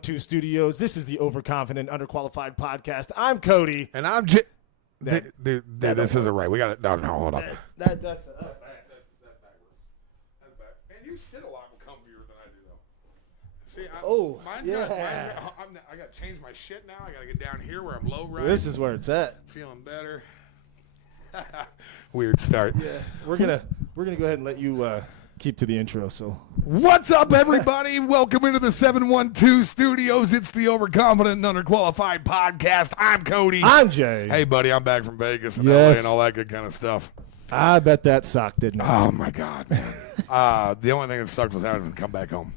712 Studios. This is the Overconfident, Underqualified podcast. I'm Cody. And I'm Dude, this isn't right. We got it. No, hold up. That's backwards. That's back. Man, you sit a lot comfier than I do, though. See, I got to change my shit now. I got to get down here where I'm low right. This is where it's at. Feeling better. Weird start. Yeah, we're gonna go ahead and let you keep to the intro. So, what's up, everybody? Welcome into the 712 Studios. It's the Overconfident and Underqualified podcast. I'm Cody. I'm Jay. Hey, buddy, I'm back from Vegas and LA and all that good kind of stuff. I bet that sucked, didn't it? Oh my God, man. The only thing that sucked was having to come back home.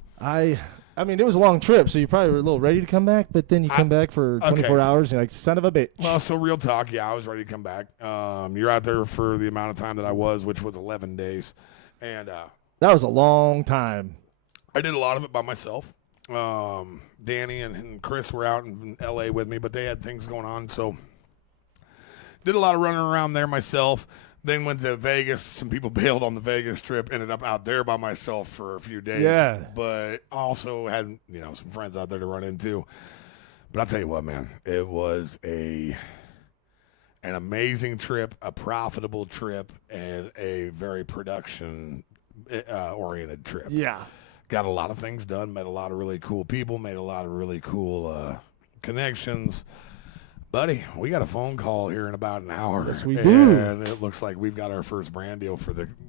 I mean, it was a long trip, so you probably were a little ready to come back, but then you come back for 24 hours, and you're like, son of a bitch. Well, so real talk, yeah, I was ready to come back. You're out there for the amount of time that I was, which was 11 days. And that was a long time. I did a lot of it by myself. Danny and Chris were out in L.A. with me, but they had things going on, so did a lot of running around there myself. Then went to Vegas. Some people bailed on the Vegas trip. Ended up out there by myself for a few days. Yeah. But also had, some friends out there to run into. But I'll tell you what, man. It was an amazing trip, a profitable trip, and a very production-oriented trip. Yeah. Got a lot of things done. Met a lot of really cool people. Made a lot of really cool connections. Buddy, we got a phone call here in about an hour. Yes, we do. And it looks like we've got our first brand deal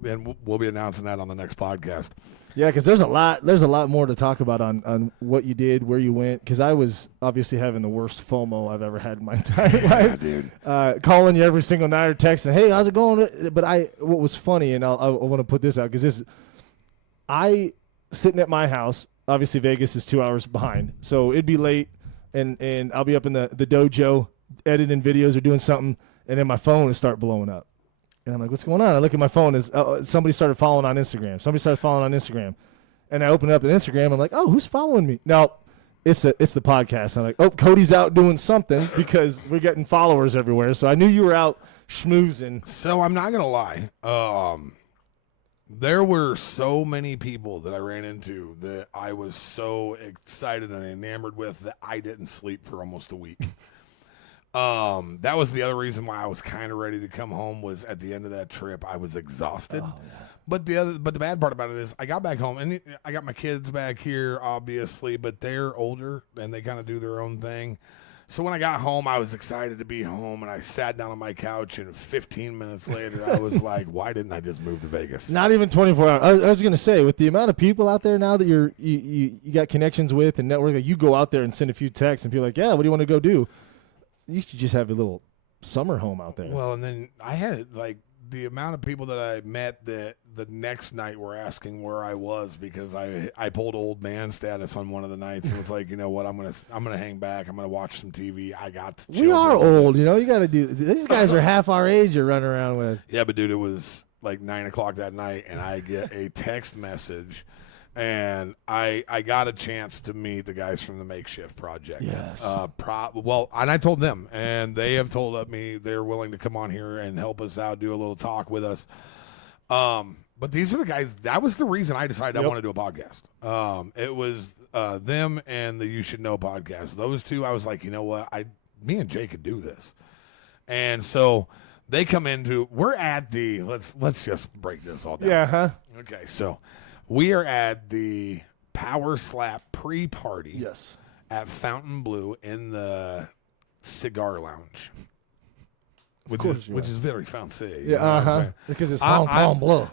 and we'll be announcing that on the next podcast. Yeah, because there's a lot more to talk about on what you did, where you went, because I was obviously having the worst FOMO I've ever had in my entire life. Dude. Calling you every single night or texting, hey, how's it going? But what was funny, and I want to put this out, because I sitting at my house, obviously Vegas is 2 hours behind, so it'd be late, and I'll be up in the dojo, editing videos or doing something, and then my phone would start blowing up. And I'm like, what's going on? I look at my phone. Somebody started following on Instagram. And I open up an Instagram. I'm like, oh, who's following me? No, it's the podcast. I'm like, oh, Cody's out doing something because we're getting followers everywhere. So I knew you were out schmoozing. So I'm not going to lie. There were so many people that I ran into that I was so excited and enamored with that I didn't sleep for almost a week. That was the other reason why I was kind of ready to come home. Was at the end of that trip I was exhausted. Oh, yeah. But the bad part about it is I got back home and I got my kids back here, obviously, but they're older and they kind of do their own thing. So when I got home, I was excited to be home, and I sat down on my couch, and 15 minutes later, I was like, why didn't I just move to Vegas? Not even 24 hours. I was going to say, with the amount of people out there now that you got connections with and network, you go out there and send a few texts, and people are like, yeah, what do you want to go do? You should just have a little summer home out there. Well, and then I had, the amount of people that I met that the next night were asking where I was because I pulled old man status on one of the nights and was like, you know what, I'm gonna hang back. I'm gonna watch some TV. I got to chill. We are old, you got to do. These guys are half our age. You're running around with. Yeah, but dude, it was like 9:00 that night, and I get a text message. And I got a chance to meet the guys from the Makeshift Project. Yes. And I told them, and they have told me they're willing to come on here and help us out, do a little talk with us. But these are the guys. That was the reason I decided I want to do a podcast. It was them and the You Should Know podcast. Those two, I was like, you know what? Me and Jay could do this. And so they come into. We're at the. Let's just break this all down. Yeah. Huh? Okay. So. We are at the Power Slap pre-party. Yes. At Fountain Blue in the cigar lounge, which is very fancy. Yeah, because it's Fountain Blue.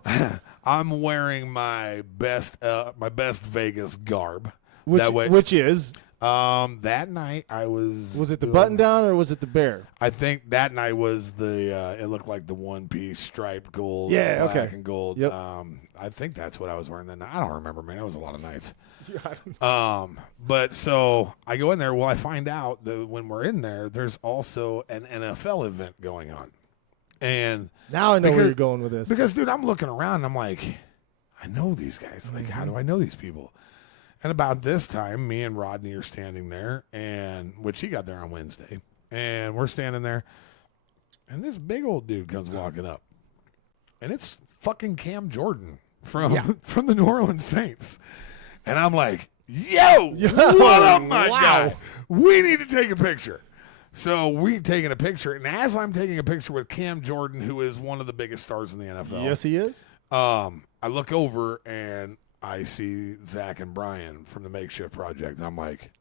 I'm wearing my best Vegas garb. Which is. That night I was. Was it the button down or was it the bear? I think that night was the. It looked like the one piece striped gold. Yeah. Black and gold. Yep. I think that's what I was wearing then. I don't remember, man. It was a lot of nights. Yeah, I don't know. But so I go in there. Well, I find out that when we're in there, there's also an NFL event going on. And now I know where you're going with this. Because, dude, I'm looking around and I'm like, I know these guys. Like, how do I know these people? And about this time, me and Rodney are standing there, which he got there on Wednesday. And we're standing there, and this big old dude comes walking up. And it's fucking Cam Jordan from the New Orleans Saints. And I'm like, yo, what up, my wow. guy? We need to take a picture. So we taking a picture, and as I'm taking a picture with Cam Jordan, who is one of the biggest stars in the NFL. Yes, he is. I look over and I see Zach and Brian from the Makeshift Project, and I'm like,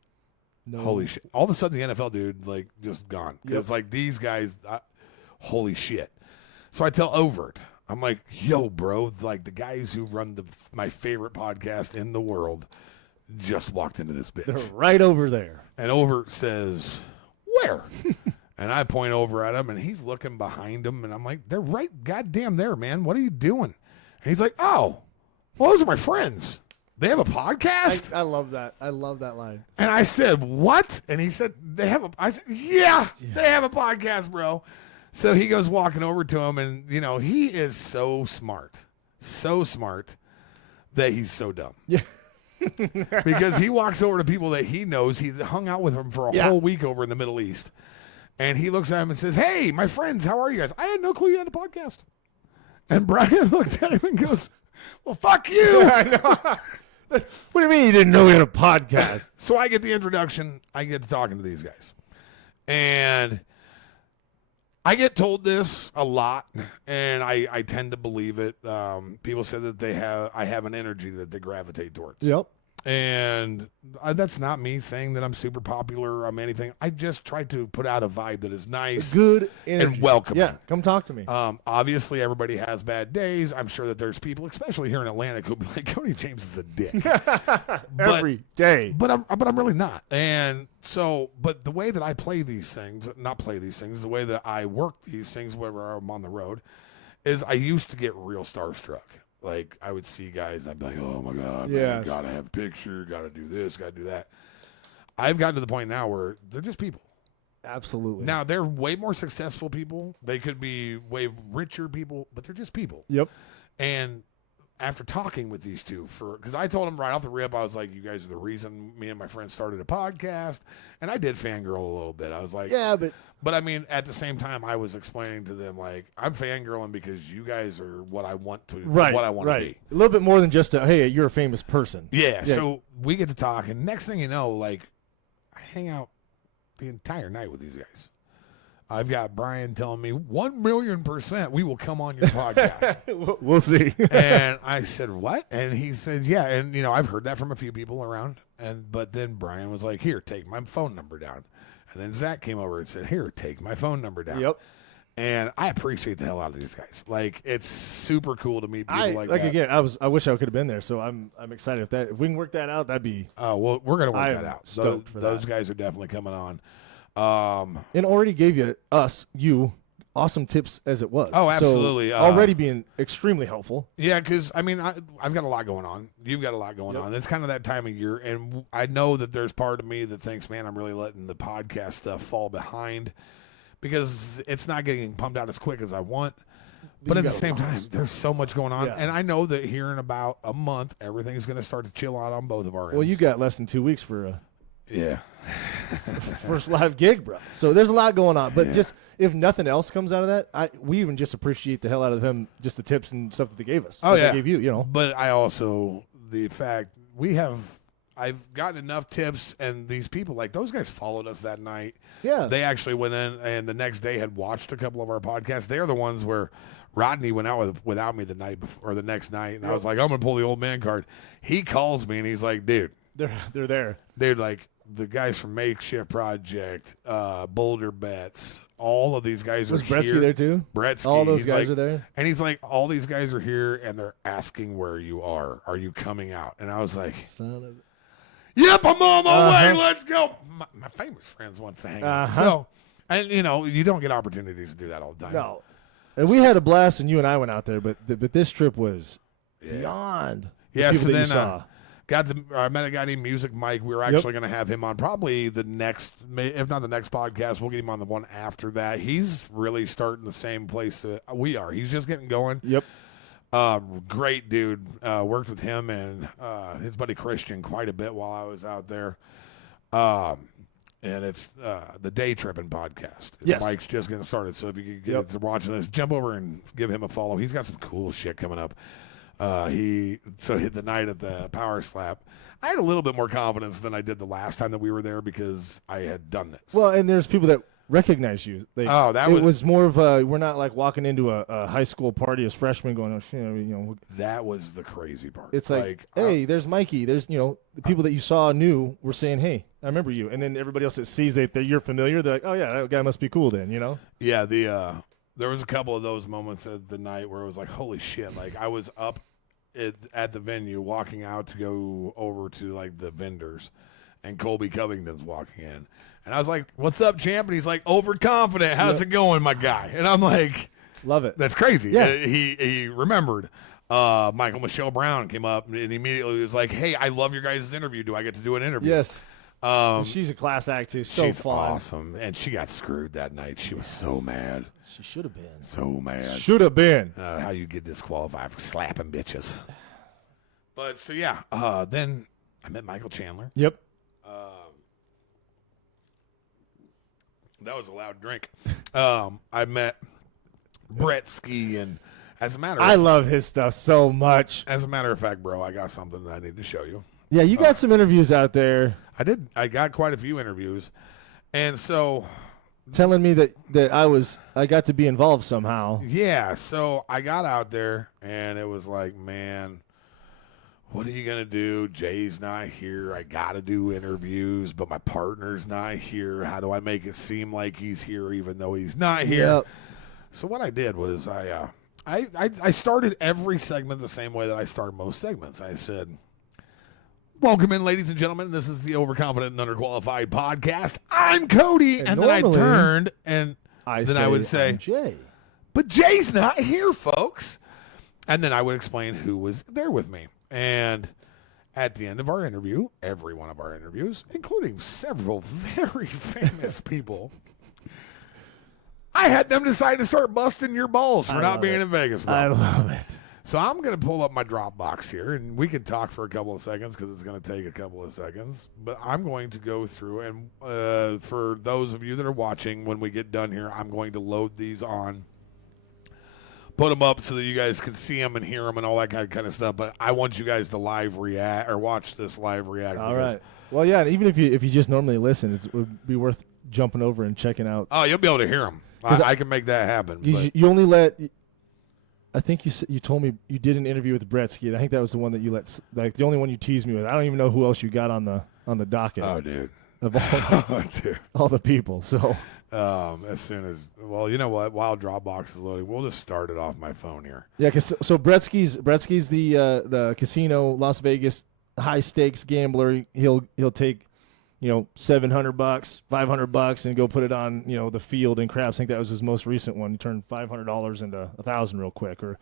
No. holy shit. All of a sudden, the NFL dude, like, just gone. Because, Yep. like, these guys, holy shit. So I tell Overt, I'm like, yo, bro, like, the guys who run my favorite podcast in the world just walked into this bitch. They're right over there. And Overt says, where? And I point over at him, and he's looking behind him, and I'm like, they're right goddamn there, man. What are you doing? And he's like, oh, well, those are my friends. They have a podcast? I love that. I love that line. And I said, what? And he said, I said, yeah, they have a podcast, bro. So he goes walking over to him, and, you know, he is so smart that he's so dumb. Yeah. Because he walks over to people that he knows. He hung out with them for a whole week over in the Middle East. And he looks at him and says, hey, my friends, how are you guys? I had no clue you had a podcast. And Brian looked at him and goes, well, fuck you. I know. What do you mean you didn't know we had a podcast? So I get the introduction. I get to talking to these guys. And I get told this a lot, and I tend to believe it. People say that I have an energy that they gravitate towards. Yep. And that's not me saying that I'm super popular or I'm anything. I just try to put out a vibe that is nice, Good energy. and welcoming. Yeah, come talk to me. Obviously, everybody has bad days. I'm sure that there's people, especially here in Atlanta, who'll be like, Cody James is a dick. Every day. But I'm really not. And so, but the way that I play these things, the way that I work these things whenever I'm on the road, is I used to get real starstruck. Like, I would see guys, I'd be like, oh my God, man, gotta have a picture, gotta do this, gotta do that. I've gotten to the point now where they're just people. Absolutely. Now, they're way more successful people. They could be way richer people, but they're just people. Yep. And after talking with these two, because I told them right off the rip, I was like, you guys are the reason me and my friends started a podcast. And I did fangirl a little bit. I was like, yeah, but I mean, at the same time, I was explaining to them, like, I'm fangirling because you guys are what I want to, what I want to be. A little bit more than just hey, you're a famous person. Yeah. So we get to talk, and next thing you know, like, I hang out the entire night with these guys. I've got Brian telling me 1,000,000% we will come on your podcast. We'll see. And I said, what? And he said, yeah. And, you know, I've heard that from a few people around. But then Brian was like, here, take my phone number down. And then Zach came over and said, here, take my phone number down. Yep. And I appreciate the hell out of these guys. Like, it's super cool to meet people like that. Again, I wish I could have been there. So I'm excited if we can work that out. That'd be. Well, we're gonna work that out. Stoked for those that. guys are definitely coming on. And already gave you awesome tips as it was. Oh, absolutely. So already being extremely helpful. Yeah, because, I mean, I've got a lot going on. You've got a lot going on. It's kind of that time of year, and I know that there's part of me that thinks, man, I'm really letting the podcast stuff fall behind because it's not getting pumped out as quick as I want. But at the same time, there's so much going on. Yeah. And I know that here in about a month, everything's going to start to chill out on both of our ends. Well, you got less than 2 weeks for a first live gig, bro. So there's a lot going on. But just if nothing else comes out of that, we even just appreciate the hell out of them, just the tips and stuff that they gave us. Oh, yeah. They gave you, you know. But I also, the fact I've gotten enough tips, and these people, like, those guys followed us that night. Yeah. They actually went in and the next day had watched a couple of our podcasts. They're the ones where Rodney went out without me the night before, or the next night, and I was like, I'm going to pull the old man card. He calls me, and he's like, dude. They're there. Dude, like, the guys from Makeshift Project, Boulder Bets, all of these guys Was are here. Bretsky there too? Bretsky. All those He's guys like, are there? And he's like, all these guys are here, and they're asking where you are. Are you coming out? And I was like, Son of yep, I'm on my way. Let's go. My famous friends want to hang out. So, and, you know, you don't get opportunities to do that all the time. No. And we had a blast, and you and I went out there, but this trip was beyond the Yeah, people so that then you saw. I met a guy named Music Mike. We were actually going to have him on probably the next, if not the next podcast. We'll get him on the one after that. He's really starting the same place that we are. He's just getting going. Yep. Great dude. Worked with him and his buddy Christian quite a bit while I was out there. And it's the Day Tripping podcast. Yes. Mike's just getting started. So if you could get to watching this, jump over and give him a follow. He's got some cool shit coming up. The night at the Power Slap, I had a little bit more confidence than I did the last time that we were there because I had done this. Well, and there's people that recognize you. It was more of a, we're not like walking into a high school party as freshmen going, oh, shit, that was the crazy part. It's like hey, there's Mikey. There's, the people that you saw knew were saying, hey, I remember you. And then everybody else that sees that you're familiar, they're like, oh, yeah, that guy must be cool then, Yeah, there was a couple of those moments at the night where it was like, holy shit. Like, I was up at the venue walking out to go over to, like, the vendors, and Colby Covington's walking in. And I was like, what's up, champ? And he's like, overconfident. How's it going, my guy? And I'm like, love it. That's crazy. Yeah. He remembered. Michael Michelle Brown came up and immediately was like, hey, I love your guys' interview. Do I get to do an interview? Yes. She's a class act, too. So she's fun. Awesome. And she got screwed that night. She was so mad. She should have been. So mad. Should have been. How you get disqualified for slapping bitches. But, so, yeah. Then I met Michael Chandler. Yep. That was a loud drink. I met Bretsky, and I love his stuff so much. As a matter of fact, bro, I got something that I need to show you. Yeah, you got some interviews out there. I did. I got quite a few interviews, and so telling me that I got to be involved somehow. Yeah, so I got out there, and it was like, man, what are you going to do? Jay's not here. I got to do interviews, but my partner's not here. How do I make it seem like he's here even though he's not here? Yep. So what I did was I started every segment the same way that I start most segments. I said, welcome in, ladies and gentlemen. This is the Overconfident and Underqualified podcast. I'm Cody. And then I turned, and I would say, I'm Jay. But Jay's not here, folks. And then I would explain who was there with me. And at the end of our interview, every one of our interviews, including several very famous people, I had them decide to start busting your balls for not being in Vegas, bro. I love it. So I'm going to pull up my Dropbox here, and we can talk for a couple of seconds because it's going to take a couple of seconds. But I'm going to go through, and for those of you that are watching, when we get done here, I'm going to load these on, put them up so that you guys can see them and hear them and all that kind of stuff. But I want you guys to live react or watch this live react. All right. Well, yeah, even if you just normally listen, it would be worth jumping over and checking out. Oh, you'll be able to hear them. I can make that happen. You only let. I think you told me you did an interview with Bretsky, and I think that was the one that you let, like the only one you teased me with. I don't even know who else you got on the docket. Oh, dude. Of all the people. So as soon as, well, you know what? While Dropbox is loading, we'll just start it off my phone here. Yeah, because so Bretsky's the casino, Las Vegas high stakes gambler. He'll take $700, $500, and go put it on the field in craps. I think that was his most recent one. He turned $500 into $1,000 real quick. Or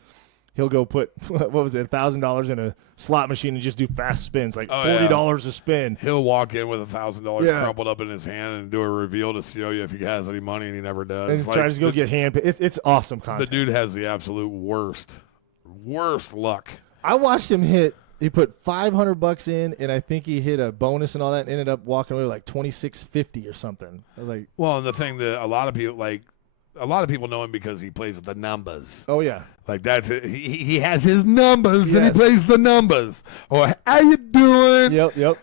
he'll go put what was it, $1,000 in a slot machine and just do fast spins, like $40 a spin. He'll walk in with $1,000 crumpled up in his hand and do a reveal to show you if he has any money, and he never does. And tries to go get hand. It's awesome content. The dude has the absolute worst luck. I watched him hit. He put $500 in, and I think he hit a bonus and all that, and ended up walking away with like $2,650 or something. I was like, well, and the thing that a lot of people know him because he plays the numbers. Oh yeah, like that's it. He has his numbers and he plays the numbers. Or how you doing? Yep.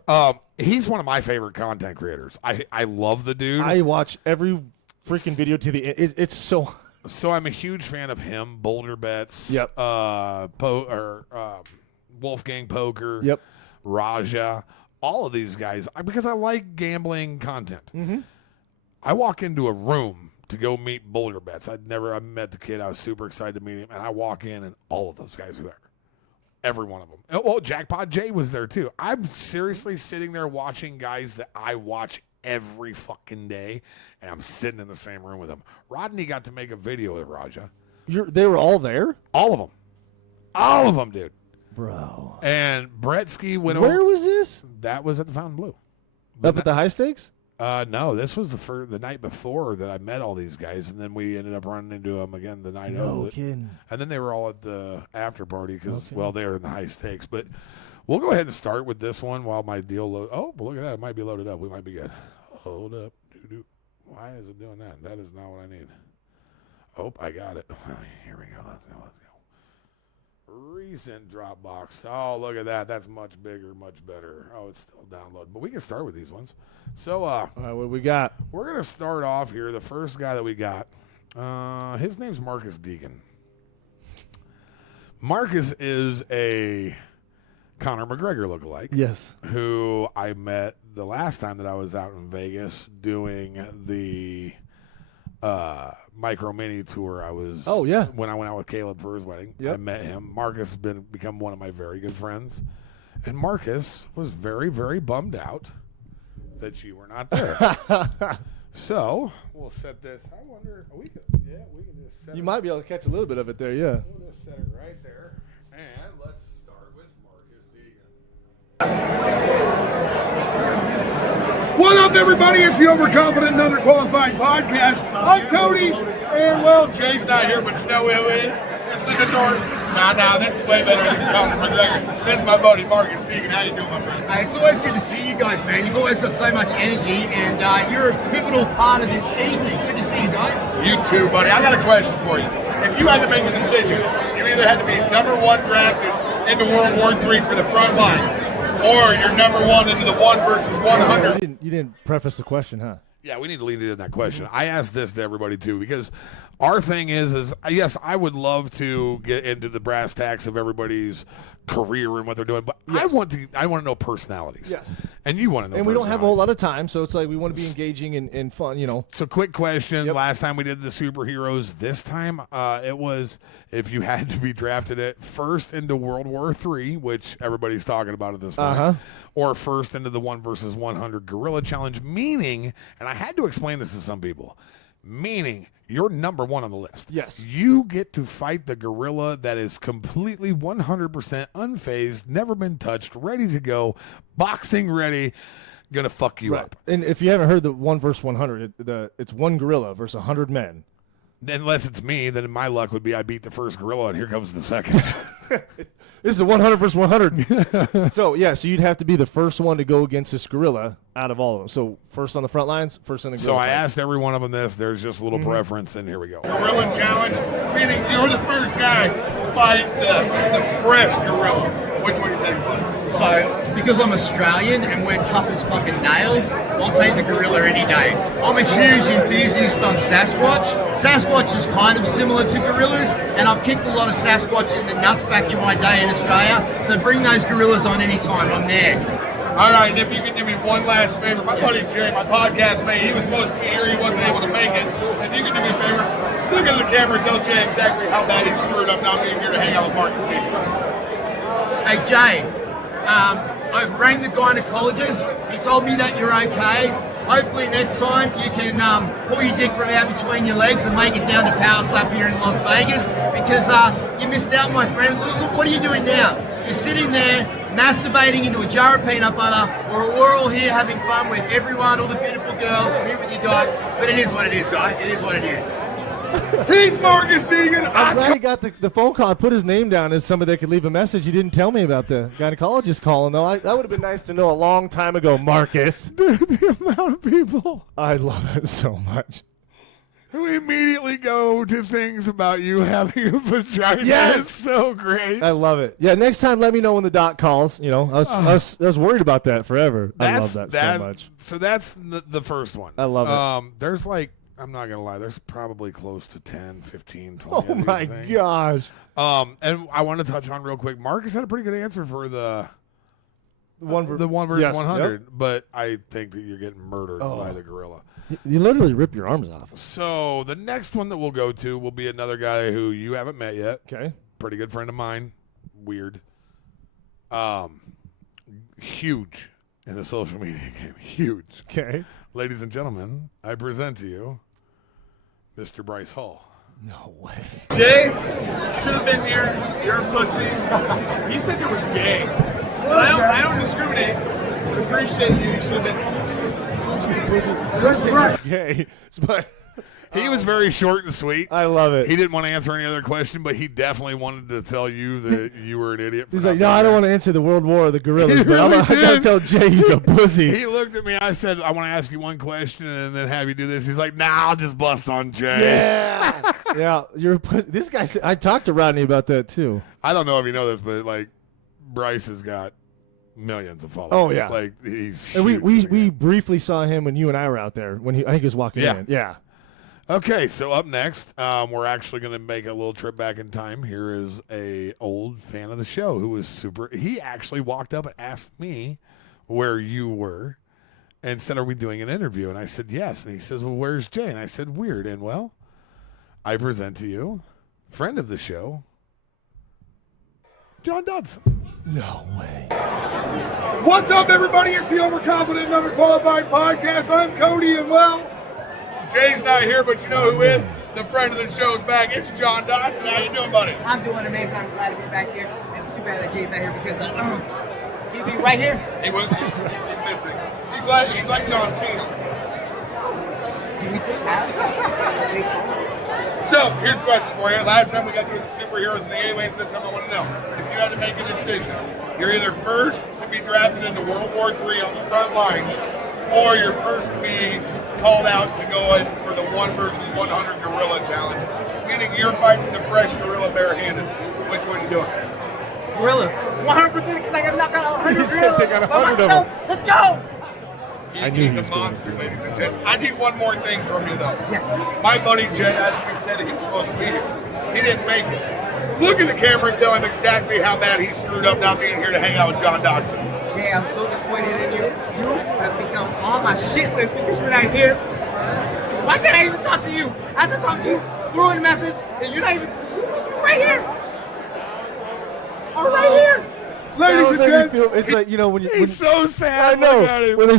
He's one of my favorite content creators. I love the dude. I watch every freaking video to the end. It's so. So I'm a huge fan of him. Boulder Bets. Yep. Wolfgang Poker, yep, Raja, all of these guys, because I like gambling content. Mm-hmm. I walk into a room to go meet Boulder Bets. I met the kid. I was super excited to meet him, and I walk in, and all of those guys are there. Every one of them. Oh, Jackpot Jay was there, too. I'm seriously sitting there watching guys that I watch every fucking day, and I'm sitting in the same room with them. Rodney got to make a video with Raja. They were all there? All of them. All of them, dude. Bro. And Bretsky went over. Where was this? That was at the Fontainebleau. Up at the high stakes? No, this was the night before that I met all these guys, and then we ended up running into them again the night of. No kidding. And then they were all at the after party because, well, they were in the high stakes. But we'll go ahead and start with this one while my deal loads. Oh, but look at that. It might be loaded up. We might be good. Hold up. Why is it doing that? That is not what I need. Oh, I got it. Here we go. Let's go. recent Dropbox. Oh, look at that. That's much bigger, much better. Oh, it's still downloading. But we can start with these ones. So, All right, what we got? we're going to start off here. The first guy that we got, his name's Marcus Deegan. Marcus is a Conor McGregor lookalike. Yes. Who I met the last time that I was out in Vegas doing the micro mini tour. I was when I went out with Caleb for his wedding. Yep. I met him. Marcus has become one of my very good friends. And Marcus was very, very bummed out that you were not there. So we'll set this. I wonder we can just set You it. might be able to catch a little bit of it there, yeah. We'll just set it right there. And let's start with Marcus Deegan. What up, everybody? It's the Overconfident and Underqualified podcast. I'm Cody, and well, Jay's not here, but you know who is? It's the Couture. Nah, that's way better than Conor McGregor. This is my buddy Marcus Deegan. How you doing, my friend? It's always good to see you guys, man. You've always got so much energy, and you're a pivotal part of this evening. Good to see you, guys. You too, buddy. I got a question for you. If you had to make a decision, you either had to be number one drafted into World War III for the front lines, or you're number one into the 1 versus 100. You didn't preface the question, huh? Yeah, we need to lean into that question. I asked this to everybody too because our thing is yes, I would love to get into the brass tacks of everybody's career and what they're doing, but Yes. I want to know personalities. Yes. And you want to know. And we don't have a whole lot of time, so it's like we want to be engaging and fun, you know. So quick question. Yep. Last time we did the superheroes, this time it was if you had to be drafted at first into World War III, which everybody's talking about at this point, or first into the 1 versus 100 gorilla challenge, meaning, and I had to explain this to some people, meaning you're number one on the list. Yes. You get to fight the gorilla that is completely 100% unfazed, never been touched, ready to go, boxing ready, gonna fuck you up. And if you haven't heard the 1 versus 100, it's one gorilla versus 100 men. Unless it's me, then my luck would be I beat the first gorilla and here comes the second. This is a 100 versus 100. so you'd have to be the first one to go against this gorilla out of all of them. So first on the front lines, first on the gorilla So I fights. asked every one of them this. There's just a little preference, and here we go. Gorilla challenge, meaning you're the first guy to fight the fresh gorilla. Which one do you take, buddy? So, because I'm Australian and we're tough as fucking nails, I'll take the gorilla any day. I'm a huge enthusiast on Sasquatch. Sasquatch is kind of similar to gorillas, and I've kicked a lot of Sasquatch in the nuts back in my day in Australia. So bring those gorillas on any time. I'm there. All right, and if you could do me one last favor, my buddy Jay, my podcast mate, he was supposed to be here, he wasn't able to make it. If you could do me a favor, look at the camera and tell Jay exactly how bad he screwed up not being here to hang out with Marcus Deegan. Hey, Jay, I rang the gynecologist. He told me that you're okay. Hopefully next time you can pull your dick from out between your legs and make it down to Power Slap here in Las Vegas because you missed out, my friend. Look, what are you doing now? You're sitting there masturbating into a jar of peanut butter. We're all here having fun with everyone, all the beautiful girls. I'm here with your dog. But it is what it is, guy. It is what it is. He's Marcus Deegan. I'm glad he got the phone call. I put his name down as somebody that could leave a message. You didn't tell me about the gynecologist calling, though. That would have been nice to know a long time ago, Marcus. The amount of people I love it so much. who immediately go to things about you having a vagina. Yes! It's so great. I love it. Yeah, next time let me know when the doc calls. You know, I was worried about that forever. I love that so much. So that's the first one. I love it. There's like, I'm not going to lie, there's probably close to 10, 15, 20 Oh of these my things. gosh. And I want to touch on real quick. Marcus had a pretty good answer for the One the 1 versus yes, 100, yep. but I think that you're getting murdered by the gorilla. You literally rip your arms off. So the next one that we'll go to will be another guy who you haven't met yet. Okay. Pretty good friend of mine. Weird. Huge in the social media game. Huge. Okay. Ladies and gentlemen, I present to you Mr. Bryce Hall. No way. Jay, should have been here. You're a pussy. He said you were gay. But I don't discriminate. I appreciate you. You should have been. Okay. But He was very short and sweet. I love it. He didn't want to answer any other question, but he definitely wanted to tell you that you were an idiot. He's like, no, I don't want to answer the World War of the gorillas, but really I gotta did. tell Jay he's a pussy. He looked at me. I said, I want to ask you one question and then have you do this. He's like, nah, I'll just bust on Jay. Yeah. Yeah, this guy. I talked to Rodney about that too. I don't know if you know this, but like Bryce has got millions of followers. Oh, yeah. Like he's. And huge we briefly saw him when you and I were out there when I think he was walking in. Yeah. Okay, so up next, we're actually going to make a little trip back in time. Here is a old fan of the show who was super. He actually walked up and asked me where you were and said, "Are we doing an interview?" And I said, "Yes." And he says, "Well, where's Jay?" And I said, "Weird." And well, I present to you, friend of the show, John Dodson. No way. What's up, everybody? It's the Overconfident and Underqualified Podcast. I'm Cody, and well, Jay's not here, but you know who is? The friend of the show is back. It's John Dodson. How you doing, buddy? I'm doing amazing. I'm glad to be back here. And too bad that Jay's not here because he'd be right here. He's missing. He's like John Cena. Do we just have? So, here's a question for you. Last time we got through the superheroes and the alien system, I want to know, if you had to make a decision, you're either first to be drafted into World War III on the front lines, or you're first to be called out to go in for the 1 versus 100 gorilla challenge, meaning you're fighting the fresh gorilla barehanded. Which one are you doing? Gorilla. 100% because I got to knock out 100 He's gonna take out 100 of them. Let's go! I knew he He's was a going monster, ladies and gents. I need one more thing from you, though. Yes. My buddy Jay, as we said, he was supposed to be here. He didn't make it. Look at the camera and tell him exactly how bad he screwed up not being here to hang out with John Dodson. Jay, I'm so disappointed in you. You have become on my shit list because you're not here. Why can't I even talk to you? I have to talk to you through a message, and you're not even right here. I'm right here. Ladies and gents, It's like, you know, when you. He's so sad. I know. Look at him. When they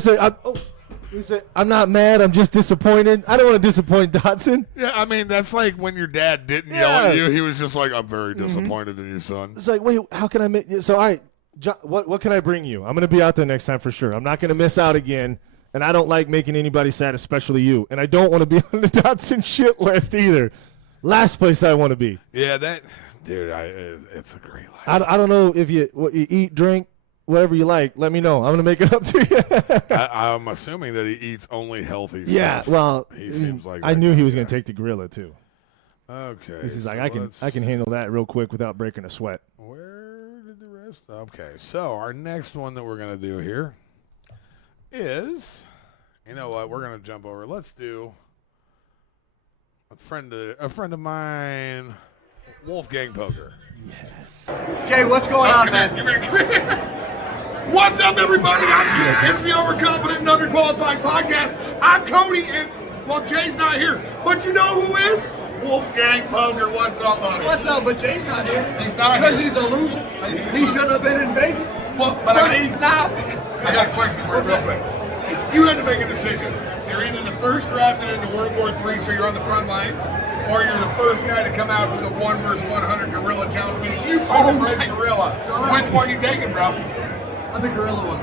say, I'm not mad, I'm just disappointed. I don't want to disappoint Dodson. Yeah, I mean, that's like when your dad didn't yell at you. He was just like, "I'm very disappointed in you, son." It's like, wait, how can I make so? All right, John, what can I bring you? I'm going to be out there next time for sure. I'm not going to miss out again. And I don't like making anybody sad, especially you. And I don't want to be on the Dodson shit list either. Last place I want to be. Yeah, dude, it's a great life. I don't know if you eat, drink, whatever you like. Let me know. I'm going to make it up to you. I'm assuming that he eats only healthy stuff. Yeah, well, he seems like I knew he was going to take the gorilla too. Okay. He's like, so I can handle that real quick without breaking a sweat. Where did the rest? Okay, so our next one that we're gonna do here is, you know what? We're gonna jump over. Let's do a friend of mine, Wolfgang Poker. Yes. Jay, what's going on, man? Come here. What's up, everybody? It's the Overconfident and Underqualified Podcast. I'm Cody, and, well, Jay's not here. But you know who is? Wolfgang Poker. What's up, buddy? What's up? But Jay's not here. He's not Because here. he's a loser. He should have been in Vegas. Well, But he's not. I got a question for you real quick. If you had to make a decision, you're either the first drafted into World War III, so you're on the front lines, or you're the first guy to come out for the 1 versus 100 gorilla challenge, meaning you fight the first gorilla. Which one you taking, bro? The gorilla one.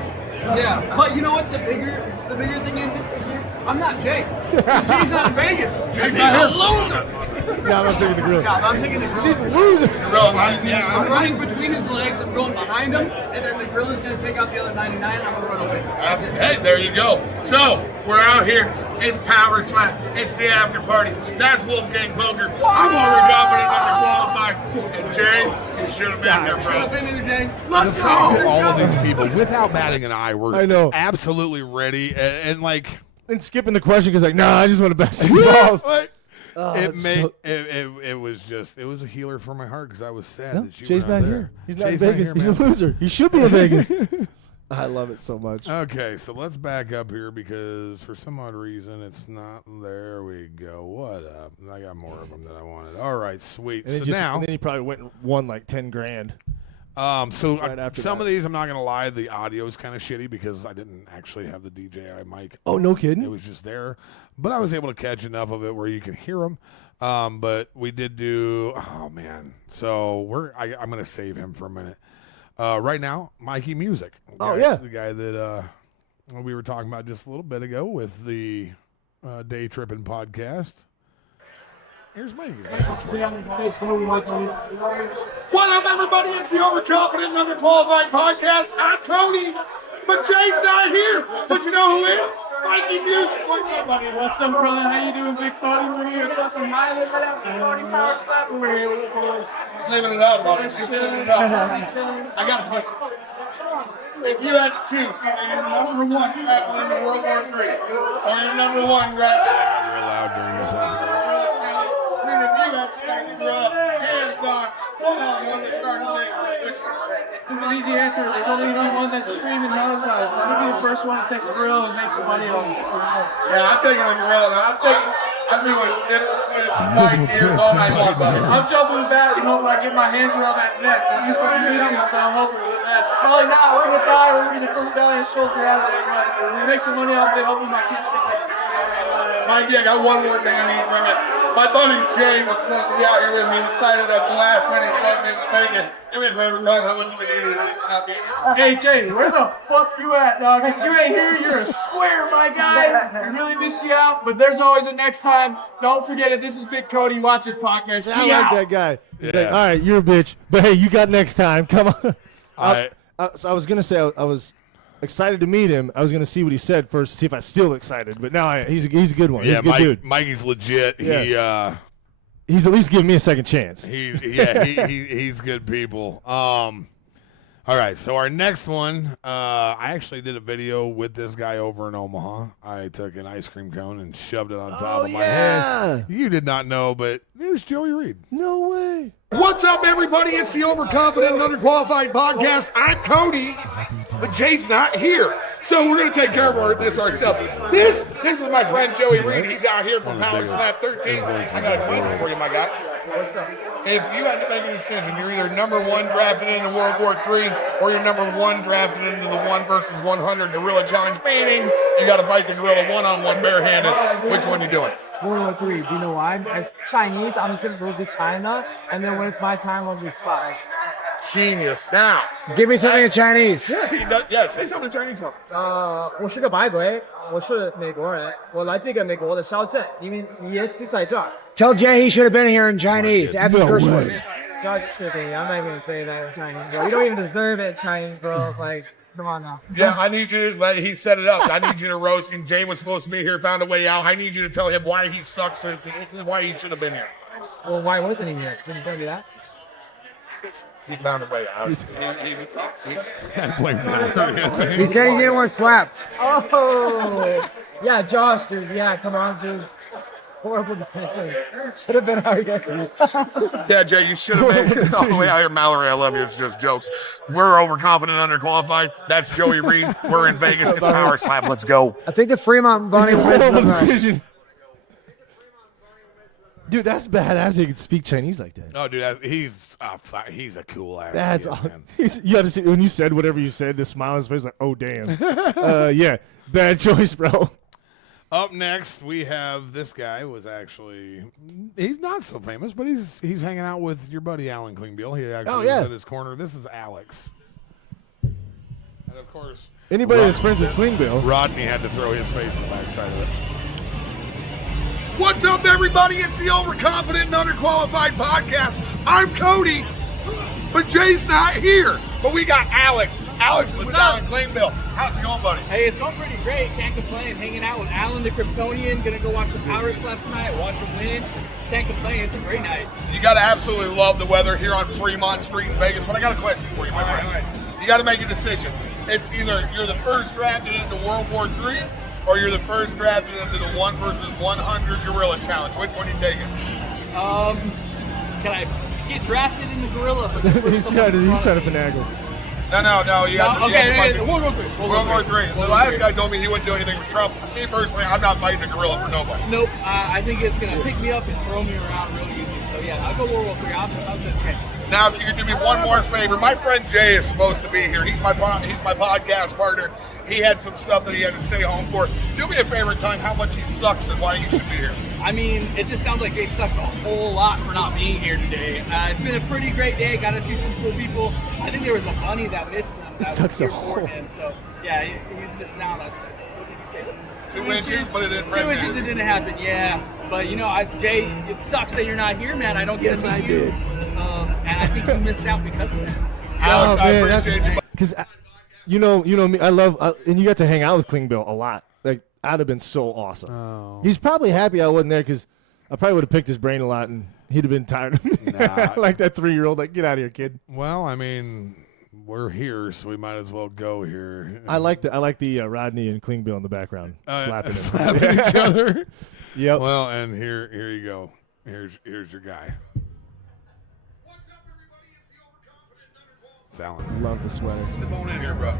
Yeah, but you know what? The bigger thing is here. I'm not Jay. 'Cause Jay's not in Vegas. He's not a loser. No, I'm taking the gorilla. Yeah, I'm taking the gorilla. He's a loser. Gorilla, I'm running between his legs. I'm going behind him, and then the gorilla's gonna take out the other 99, and I'm gonna run away. That's it. Hey, there you go. So, we're out here. It's Power Slap. It's the after party. That's Wolfgang Poker. I'm overconfident, underqualified. And Jay, you should have been here, Should have bro. been here, Jay. Let's go. All of these people, without batting an eye, were I know. absolutely ready and like. And skipping the question because like, nah, I just want to best these balls. Like, Oh, it it's made so- it was a healer for my heart because I was sad No, that you Jay's were not there. here. He's not Jay's in Vegas. here, He's man. a loser. He should be in Vegas. I love it so much. Okay, so let's back up here because for some odd reason it's not. There we go. What up? I got more of them than I wanted. All right, sweet. And So then, now, and then he probably went and won like 10 grand. so right after some that. of these I'm not gonna lie, the audio is kind of shitty because I didn't actually have the DJI mic. Oh, no It kidding. was just there, but I was able to catch enough of it where you can hear them. But we did do. Oh man, so I'm gonna save him for a minute. Right now, Mikey Music. Oh, yeah. The guy that we were talking about just a little bit ago with the Day Tripping podcast. Here's Mikey's message. What up, everybody? It's the Overconfident and Underqualified Podcast. I'm Cody, but Jay's not here. But you know who is? Mikey Music, what's up, buddy? What's up, brother? How you doing, Big Cody? We're here at some high living up Cody Power Slap. We're here with the boys. Living it up, buddy. Just living it up. I got a question. If you had to choose, either you're number one grappling in World War III, or you're number one grappling. You're allowed during this one. If you had to grow up, hands on, one to start the day. This is an easy answer. There's only one that's streaming monetized. Let me be the first one to take a grill and make some money on it. Yeah, I'm taking a gorilla. I'm doing this twist, 5 years all night long, buddy. I'm jumping back, like get my hands around that neck. I'm used to jiu-jitsu, so I'm hoping with that. Probably not. We're gonna die. We're gonna be the first guy in shoulder out of it. We make some money off it. Hopefully my kids will take it. Mikey, I got one more thing I need from you. My buddy Jay was supposed to be out here with me. Decided at the last minute he wasn't able to make it. Do me a favor, tell him how much of an idiot he is. Hey Jay, where the fuck you at, dog? If you ain't here, you're a square, my guy. We really missed you out, but there's always a next time. Don't forget it. This is Big Cody. Watch his podcast. I like that guy. He's like, all right, you're a bitch, but hey, you got next time. Come on. So I was gonna say I was excited to meet him. I was gonna see what he said first to see if I was still excited, but now he's a good one. He's a good dude. Mikey's legit. Yeah. He's at least giving me a second chance. He's good people. All right, so our next one, I actually did a video with this guy over in Omaha. I took an ice cream cone and shoved it on top of my head. You did not know, but there's Joey Reed. No way. What's up, everybody? It's the Overconfident and Underqualified Podcast. I'm Cody, but Jay's not here. So we're going to take care of this ourselves. This is my friend Joey Reed. He's out here from Power Slap 13. I got a question for you, my guy. What's up? If you had to make a decision, you're either number one drafted into World War III or you're number one drafted into the 1 versus 100 Gorilla Challenge, meaning you got to fight the gorilla one-on-one barehanded. Which one you doing? World War III. Do you know why? As Chinese, I'm just going to go to China, and then when it's my time, I'll be spy. Genius. Now, give me something in Chinese. Yeah, say something in Chinese. 我是个白鬼，我是美国人，我来自美国的小镇，因为你也是在这儿。Tell Jay he should have been here in Chinese. Add some curse words. Josh tripping. I'm not even gonna say that in Chinese, bro. You don't even deserve it in Chinese, bro. Like, come on now. Yeah, I need you to, he set it up. I need you to roast him. Jay was supposed to be here, found a way out. I need you to tell him why he sucks and why he should have been here. Well, why wasn't he here? Didn't you tell me that? He found a way out. He said he didn't want slapped. Oh, yeah, Josh, dude. Yeah, come on, dude. Horrible decision. Should have been arguing. Yeah, Jay, you should have made it all the way out here. Mallory, I love you. It's just jokes. We're overconfident, underqualified. That's Joey Reed. We're in Vegas. It's Power Slap. Let's go. I think the Fremont Bunny will horrible decision. Dude, that's badass. He can speak Chinese like that. Oh, dude, he's a cool ass. That's kid, man. You had to see when you said whatever you said. The smile on his face, like, oh damn. Yeah, bad choice, bro. Up next, we have this guy. He's not so famous, but he's hanging out with your buddy Alan Klingbeil. He actually is at his corner. This is Alex, and of course, anybody that's friends with Klingbeil, Rodney had to throw his face in the backside of it. What's up, everybody? It's the Overconfident and Underqualified Podcast. I'm Cody, but Jay's not here. But we got Alex. Alex is with Alan Klingbeil. How's it going, buddy? Hey, it's going pretty great. Can't complain. Hanging out with Alan the Kryptonian. Gonna go watch some Power Slaps tonight. Watch him win. Can't complain. It's a great night. You got to absolutely love the weather here on Fremont Street in Vegas. But I got a question for you, my friend. All right. You got to make a decision. It's either you're the first drafted into World War III or you're the first drafted into the 1 versus 100 Gorilla Challenge. Which one are you taking? Can I get drafted in the gorilla? he's trying to finagle. No. You got to World War III. World War III. The last guy told me he wouldn't do anything for Trump. Me personally, I'm not fighting a gorilla for nobody. Nope. I think it's gonna pick me up and throw me around real easy. So yeah, I'll go World War III. I'm just kidding. Now, if you could do me one more favor, my friend Jay is supposed to be here. He's my podcast partner. He had some stuff that he had to stay home for. Do me a favor and tell him how much he sucks and why he should be here. I mean, it just sounds like Jay sucks a whole lot for not being here today. It's been a pretty great day. Got to see some cool people. I think there was a bunny that missed him. It sucks a whole. So yeah, he's missing out. What did he say? 2 inches, but it didn't. 2 inches, it didn't happen. Yeah, but Jay, it sucks that you're not here, man. I don't get to meet you. And I think you missed out because of that. Alex, I appreciate you. Because you know me. I love and you got to hang out with Klingbeil a lot. Like I'd have been so awesome. Oh. He's probably happy I wasn't there because I probably would have picked his brain a lot, and he'd have been tired of me. Nah. Like that 3-year-old, like, get out of here, kid. Well, I mean, we're here, so we might as well go here. I like the Rodney and Klingbeil in the background slapping each other. Yep. Well, and here you go. Here's your guy. What's up, everybody? It's the overconfident and underqualified. It's Alan. Love the sweater. Come on in here, bro.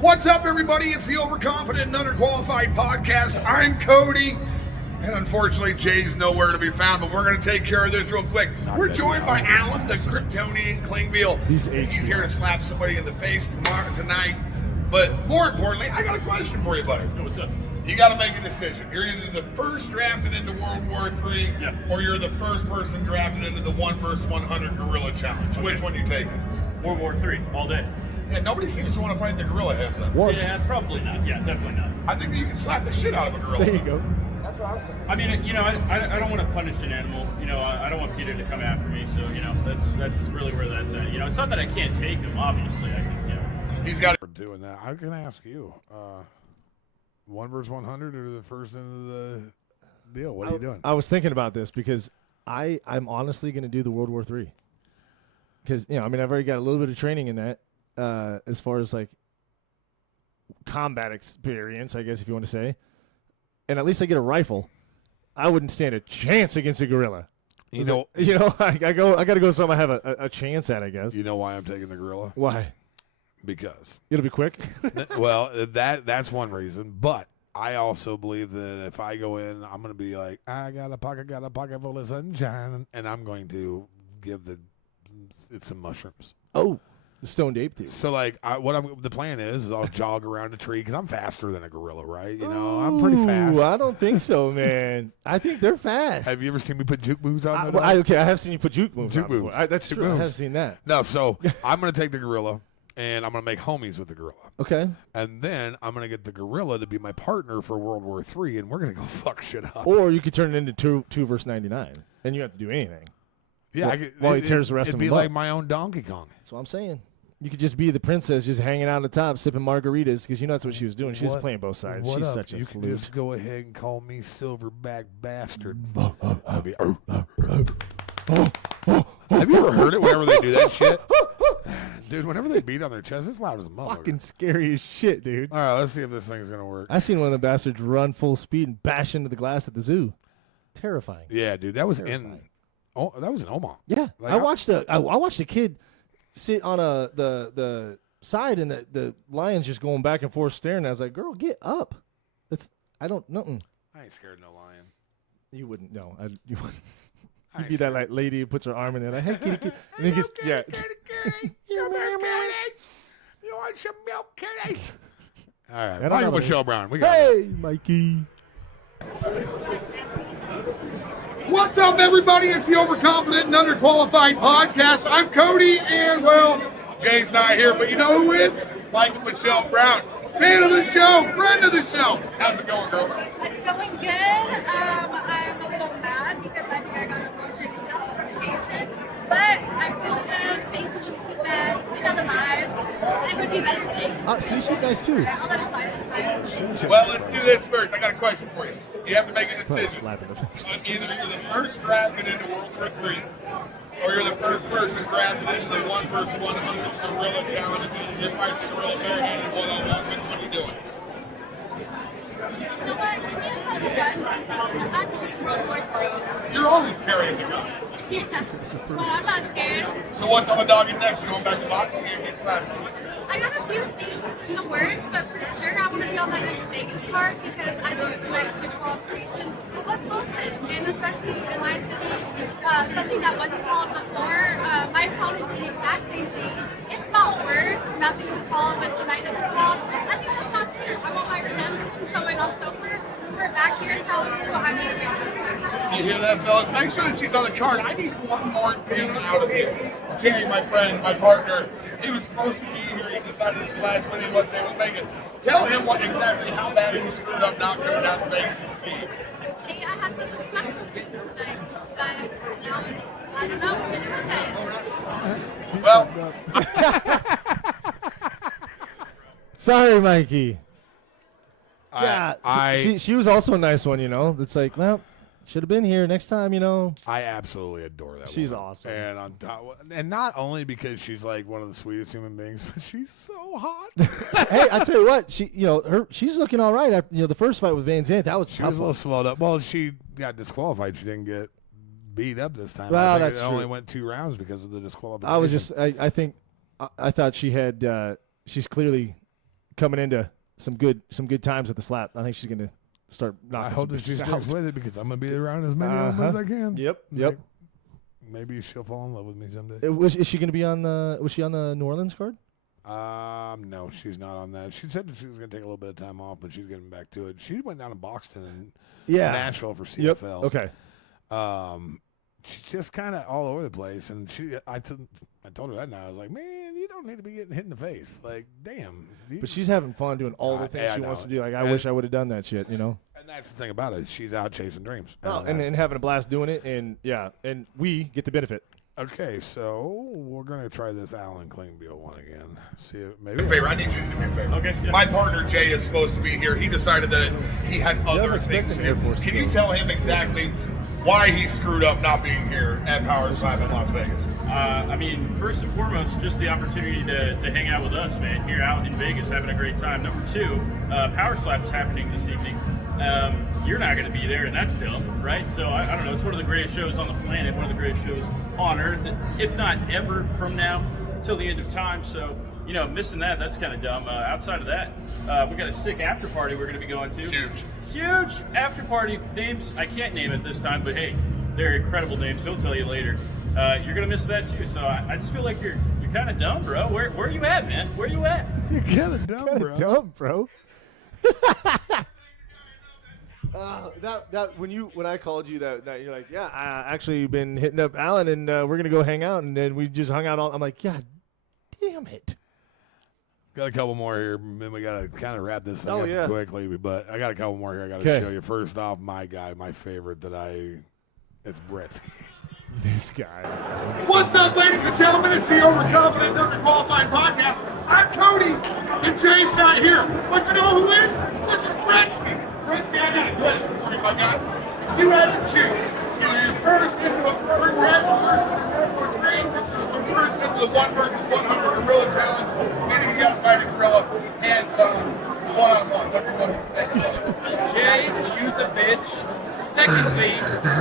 What's up, everybody? It's the Overconfident and Underqualified podcast. I'm Cody, and unfortunately, Jay's nowhere to be found, but we're going to take care of this real quick. We're joined by Alan, the Kryptonian Klingbeil. He's here to slap somebody in the face tonight. But more importantly, I got a question for you, buddy. What's up? You got to make a decision. You're either the first drafted into World War III, or you're the first person drafted into the 1 vs. 100 Gorilla Challenge. Okay. Which one you taking? World War III, all day. Yeah, nobody seems to want to fight the gorilla heads up. Once. Yeah, probably not. Yeah, definitely not. I think that you can slap the shit out of a gorilla. There you go. That's what I was thinking. I mean, you know, I don't want to punish an animal. You know, I don't want Peter to come after me. So, you know, that's really where that's at. You know, it's not that I can't take him. Obviously, I can. You know. He's got For doing that, I'm gonna ask you, 1 vs. 100 or the first into the deal? What are you doing? I was thinking about this because I'm honestly going to do the World War III. Because, you know, I mean, I've already got a little bit of training in that as far as, like, combat experience, I guess, if you want to say. And at least I get a rifle. I wouldn't stand a chance against a gorilla. You know, I got to go something I have a chance at, I guess. you know why I'm taking the gorilla? Why? Because It'll be quick. well, that's one reason. But I also believe that if I go in, I'm going to be like, I got a pocket full of sunshine, and I'm going to give it some mushrooms. Oh, the stoned ape theory. So, like, the plan is I'll jog around a tree because I'm faster than a gorilla, right? You know, I'm pretty fast. I don't think so, man. I think they're fast. Have you ever seen me put juke moves on? I have seen you put juke moves Juke on before. moves. That's Juke true. I moves. have seen that. No, so I'm going to take the gorilla, and I'm going to make homies with the gorilla. Okay. And then I'm going to get the gorilla to be my partner for World War III, and we're going to go fuck shit up. Or you could turn it into 2 versus 99, and you don't have to do anything. Yeah, while he tears the rest it'd of be them like up. my own Donkey Kong. That's what I'm saying. You could just be the princess, just hanging out on the top, sipping margaritas, because you know that's what she was doing. She was playing both sides. What She's up? such a You can sleuth. just go ahead and call me Silverback Bastard. Have you ever heard it whenever they do that shit? Dude, whenever they beat on their chest, it's loud as a motherfucker. Fucking scary as shit, dude. All right, let's see if this thing's going to work. I seen one of the bastards run full speed and bash into the glass at the zoo. Terrifying. Yeah, dude, that was Terrifying. that was in Omaha. Yeah, Like, I watched a kid sit on the side, and the lion's just going back and forth staring. I was like, "Girl, get up!" I ain't scared of no lion. You wouldn't know. You wouldn't. I You'd ain't be that scared. like lady who puts her arm in there, like, "Hey, kitty, kitty," and he gets yeah. Kitty. Come here, kitty. You want some milk, kitty? All right, And Michael another- Michelle Brown. We got it. Hey, Mikey. What's up, everybody? It's the Overconfident and Underqualified podcast. I'm Cody, and, well, Jay's not here, but you know who is? Michael Michelle Brown. Fan of the show, friend of the show. How's it going, girl? It's going good. I'm a little mad because I think I got a bullshit notification, but I feel good. Face isn't too bad. You know the vibes. It would be better if Jake. See, she's nice too. I'll let it slide. It's fine. Well, let's do this first. I got a question for you. You have to make a Probably decision. slap in the face. Either you're the first drafted into World War III, or you're the first person drafted into the 1 vs. 100 Gorilla Challenge. You're fighting the gorilla barehanded one-on-one. Which one are you doing? You know what? Give me a couple guns. I'm taking World War III. You're always carrying the guns. Yeah. Well, I'm not scared. So what's on the dog next? You going back to boxing and get slapped? I got a few things in the works, but for sure I want to be on that next Vegas part because I think like disqualification was bullshit, and especially in my city, something that wasn't called before. My opponent did the exact same thing. If not worse, nothing was called, but tonight it was called. I think that's not true. I want my redemption, so when I'm sober, we're back here in Kalamazoo, I'm going to be on it. You hear that, fellas? Make sure that she's on the card. I need one more thing out of you. Jay, my friend, my partner, he was supposed to be here. He decided at the last minute he wasn't able to make it. Tell him exactly how bad he screwed up not coming out to Vegas and see you. Jay, I had something special for you tonight, but now it's, I don't know, it's a different day. Well, Sorry, Mikey. Yeah, she was also a nice one, you know. It's like, well, should have been here next time, you know. I absolutely adore that. She's woman. awesome, and not only because she's like one of the sweetest human beings, but she's so hot. Hey, I tell you what, she's looking all right. After, the first fight with Van Zandt, that was she was a little swelled up. Well, she got disqualified. She didn't get beat up this time. Well, I think that's it only true. went 2 rounds because of the disqualification. I thought she had. She's clearly coming into some good times at the slap. I think she's gonna start knocking. I hope some that she bitches sticks out. with it because I'm gonna be around as many of them as I can. Yep. Maybe she'll fall in love with me someday. Is she gonna be on the? Was she on the New Orleans card? No, she's not on that. She said that she was gonna take a little bit of time off, but she's getting back to it. She went down to Boston and Nashville for CFL. Yep. Okay. She's just kind of all over the place, and I told her that now. I was like, man, you don't need to be getting hit in the face. Like, damn. But she's having fun doing all the things she wants to do. Like, I wish I would have done that shit, you know? And that's the thing about it. She's out chasing dreams. And having a blast doing it, and we get the benefit. Okay, so we're going to try this Alan Klingbeil one again. See if maybe. Favor, I need you to do me a favor. Okay. Yeah. My partner Jay is supposed to be here. He decided that he had other things to do. Can you tell him exactly why he screwed up not being here at Power Slap in Las Vegas? I mean, first and foremost, just the opportunity to hang out with us, man, here out in Vegas, having a great time. Number 2, Power Slap is happening this evening. You're not going to be there, and that's dumb, right? So I don't know. It's one of the greatest shows on the planet, one of the greatest shows on Earth, if not ever from now till the end of time. So, missing that's kind of dumb. Outside of that, we got a sick after party we're going to be going to. Huge after party. Names I can't name it this time, but hey, they're incredible names. He'll tell you later. You're gonna miss that too. So I just feel like you're kind of dumb, bro. Where you at, man? Where you at? You're kind of dumb, bro. When I called you that night, you're like, yeah, I actually been hitting up Alan, and we're gonna go hang out, and then we just hung out all. I'm like, God damn it. Got a couple more here, and then we got to kind of wrap this thing up quickly. But I got a couple more here I got to show you. First off, my guy, my favorite it's Bretsky. This guy. What's up, ladies and gentlemen? It's the Overconfident, Underqualified podcast. I'm Cody, and Jay's not here. But you know who is? This is Bretsky. Bretsky, I got a question for you, my guy. If you had to choose, you're first into a first into the 1 versus 100 gorilla challenge, meaning you got to fight a gorilla and one-on-one. What you want to think? Jay, use a bitch. Secondly,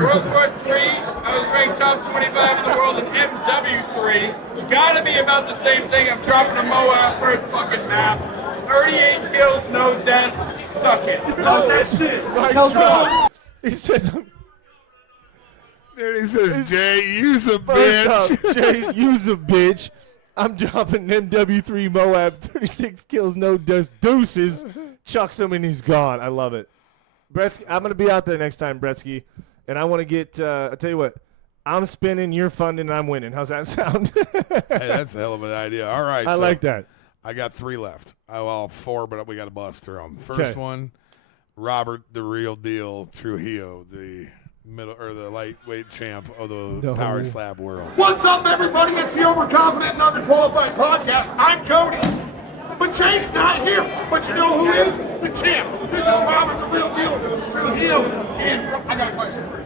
World War III, I was ranked top 25 in the world in MW3. Gotta be about the same thing. I'm dropping a Moab first fucking map. 38 kills, no deaths. Suck it. Talk that shit. He says, there he says, Jay, use a first bitch. up, Jay, use a bitch. I'm dropping MW3 Moab, 36 kills, no deuces. Chucks him and he's gone. I love it. Bretsky, I'm going to be out there next time, Bretsky. And I want to get, I'll tell you what, I'm spinning, you're funding, and I'm winning. How's that sound? Hey, that's a hell of an idea. All right. I like that. I got 3 left. Well, 4, but we got to bust through them. First one, Robert, the real deal, Trujillo, the lightweight champ of the Power Slap world. What's up, everybody? It's the Overconfident and Underqualified podcast. I'm Cody, but Jay's not here. But you know who is? The champ. This is Robert, the real deal, Trujillo. And I got a question for you.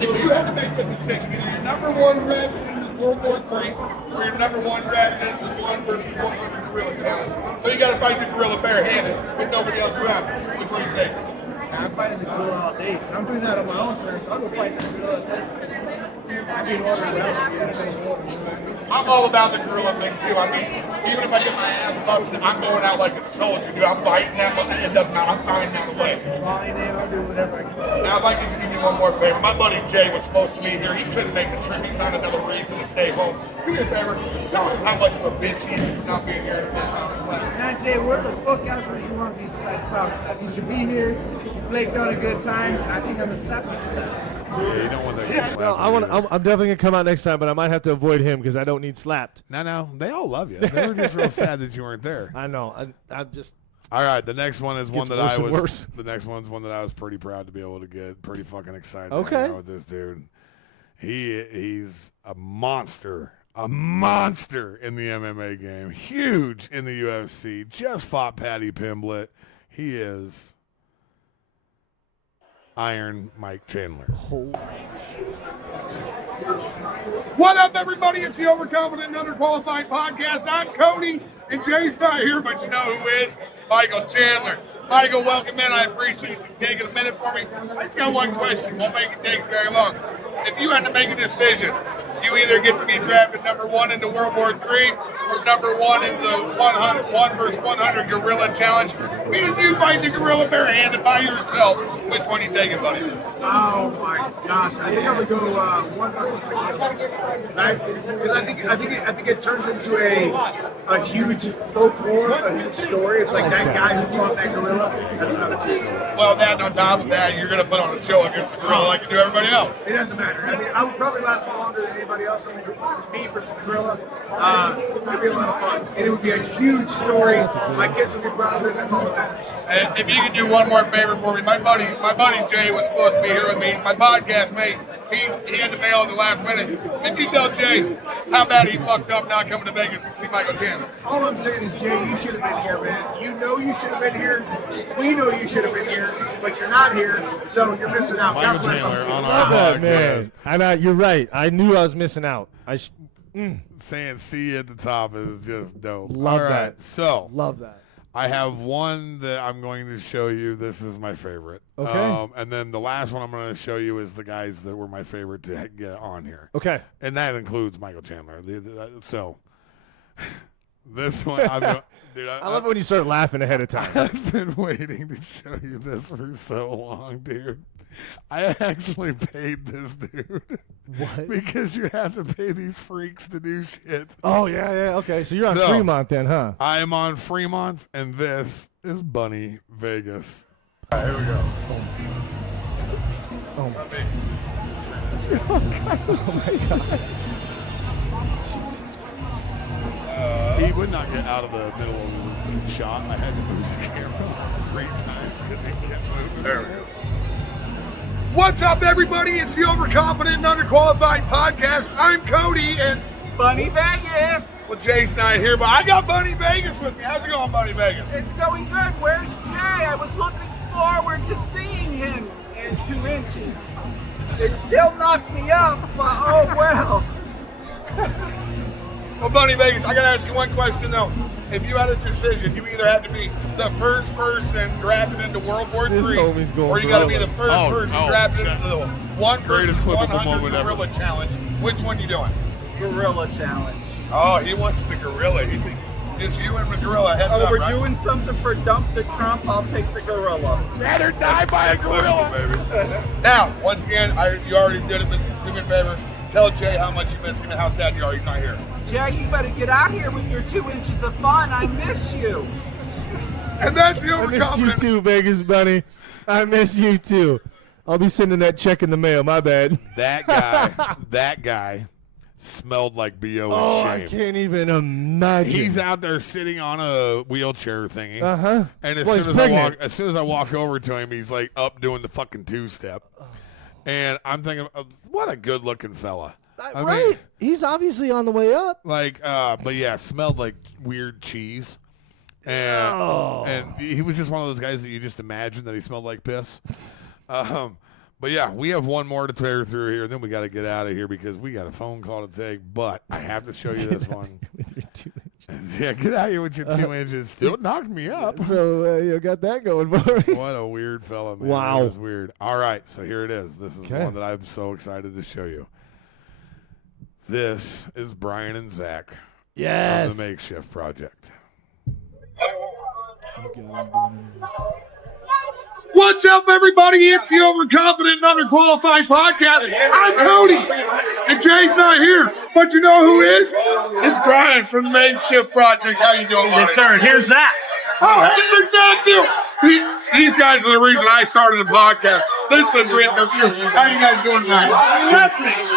If you had to make the decision, either your number 1 rep in World War III or your number 1 rep in the 1 versus 100 gorilla challenge. So you got to fight the gorilla barehanded with nobody else around. Which one you take? I'm fighting the gorilla all day, because I'm doing that on my own terms. I'll go fight the gorilla test. I've been ordering well. I'm all about the gorilla thing too. I mean, even if I get my ass busted, I'm going out like a soldier, dude. I'm fighting that one. It doesn't matter. I'm fighting out the way. I'll do whatever I can. Now, if I could give you one more favor, my buddy Jay was supposed to be here. He couldn't make the trip. He found another reason to stay home. Do me a favor. Tell him how much of a bitch he is for not being here at Power Slap. Man, Jay, where the fuck else would you want to be besides Power Slap? You should be here. You flaked on a good time, and I think I'm going to slap you for that. Yeah, you don't want that. No, I'm definitely going to come out next time, but I might have to avoid him because I don't need slapped. No, they all love you. They were just real sad that you weren't there. I know. I'm just. All right, the next one is one that worse I and was. worse. The next one's one that I was pretty proud to be able to get. Pretty fucking excited. Okay. To hang out with this dude. He's a monster in the MMA game. Huge in the UFC. Just fought Paddy Pimblett. He is Iron Mike Chandler. What up, everybody? It's the Overconfident and Underqualified Podcast. I'm Cody, and Jay's not here, but you know who is? Michael Chandler. Michael, welcome in. I appreciate you taking a minute for me. I just got one question. Won't make it take very long. If you had to make a decision, you either get to be drafted number 1 into World War III or number 1 in the 1 versus 100 gorilla challenge. Meaning you fight the gorilla barehanded by yourself. Which one you taking, buddy? Oh my gosh! I think I would go 1 versus the gorilla, right? Because I think it turns into a huge folklore, a huge story. It's like that guy who fought that gorilla. That's what I would choose. Well, that on top of that, you're going to put on a show against the gorilla like you do everybody else. It doesn't matter. I mean, I would probably last longer than anybody else. I mean, me versus gorilla. It'd be a lot of fun, and it would be a huge story. My kids would be proud of it. That's all that matters. And if you could do one more favor for me, my buddy Jay was supposed to be here with me. My podcast mate, he had to bail at the last minute. Did you tell Jay how bad he fucked up not coming to Vegas to see Michael Chandler? All I'm saying is, Jay, you should have been here, man. You know you should have been here. We know you should have been here, but you're not here, so you're missing out. Michael God bless us. Chandler on Love our that, man. podcast. And you're right. I knew I was missing out. Saying "see" at the top is just dope. Love All right, that. So Love that. I have one that I'm going to show you. This is my favorite. Okay. And then the last one I'm going to show you is the guys that were my favorite to get on here. Okay. And that includes Michael Chandler. So this one, dude, I love it when you start laughing ahead of time. I've been waiting to show you this for so long, dude. I actually paid this dude. What? Because you have to pay these freaks to do shit. Oh, yeah. Okay. So you're on Fremont then, huh? I am on Fremont, and this is Bunny Vegas. All right, here we go. Oh, my God. Jesus. He would not get out of the middle of the shot. I had to move the camera 3 times because he kept moving. There we go. What's up, everybody? It's the Overconfident and Underqualified Podcast. I'm Cody, and Bunny Vegas. well, Jay's not here, but I got Bunny Vegas with me. How's it going, Bunny Vegas? It's going good. Where's Jay? I was looking forward to seeing him in 2 inches. It still knocked me up, but oh well. Well, Bunny Vegas, I got to ask you one question, though. If you had a decision, you either had to be the first person drafted into World War This III, homie's going or you got to be gorilla. the first person drafted into the 1 versus Greatest clip of the 100 moment ever. gorilla challenge. Which one you doing? Gorilla challenge. Oh, he wants the gorilla. He thinks just you and the gorilla. Heads Oh, up, we're right? doing something for Dump the Trump. I'll take the gorilla. Better die by a gorilla, baby. Now, once again, you already did it, but do me a favor. Tell Jay how much you miss him and how sad you are he's not here. Jay, you better get out here with your 2 inches of fun. I miss you. And that's the I miss you Overconfident. too, Vegas Bunny. I miss you too. I'll be sending that check in the mail. My bad. That guy smelled like BO Oh, and I shame. can't even imagine. He's out there sitting on a wheelchair thingy. Uh-huh. And Well, he's as pregnant. soon as I walk over to him, he's like up doing the fucking 2-step. And I'm thinking, what a good looking fella. I right. mean, He's obviously on the way up. like, but yeah, smelled like weird cheese. And he was just one of those guys that you just imagine that he smelled like piss. But yeah, we have one more to tear through here. Then we got to get out of here because we got a phone call to take. But I have to show you this one. Yeah, get out here with your 2 inches. Don't knock me up. So you got that going for me. What a weird fella, man. Wow. That was weird. All right, so here it is. This is Okay. one that I'm so excited to show you. This is Brian and Zach Yes. from the Makeshift Project. What's up, everybody? It's the Overconfident and Underqualified Podcast. I'm Cody, and Jay's not here, but you know who is? It's Brian from the Makeshift Project. How you doing, buddy? Yes, sir. And here's Zach. Oh, hey, there's Zach, too. These guys are the reason I started the podcast. This is real. How you guys doing tonight? You left me. You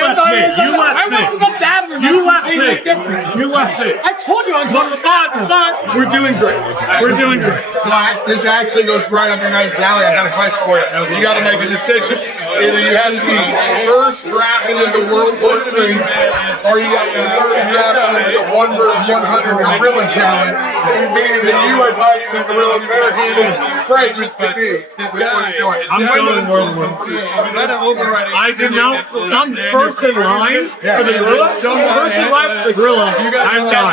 left me. I went to the bathroom. You left me. You left me. I told you I was going to the bathroom. But we're doing great. We're doing great. So this actually goes right up your nice alley. I got a question for you. You got to make a decision. Either you have to be first drafted into World War III, or you got to be first drafted into the 1 vs. 100 Gorilla Challenge, meaning that you are fighting the gorilla barehanded, fresh as can be. I'm going World War III. I did not. I'm first in line for the gorilla. First in line for the gorilla. I'm not.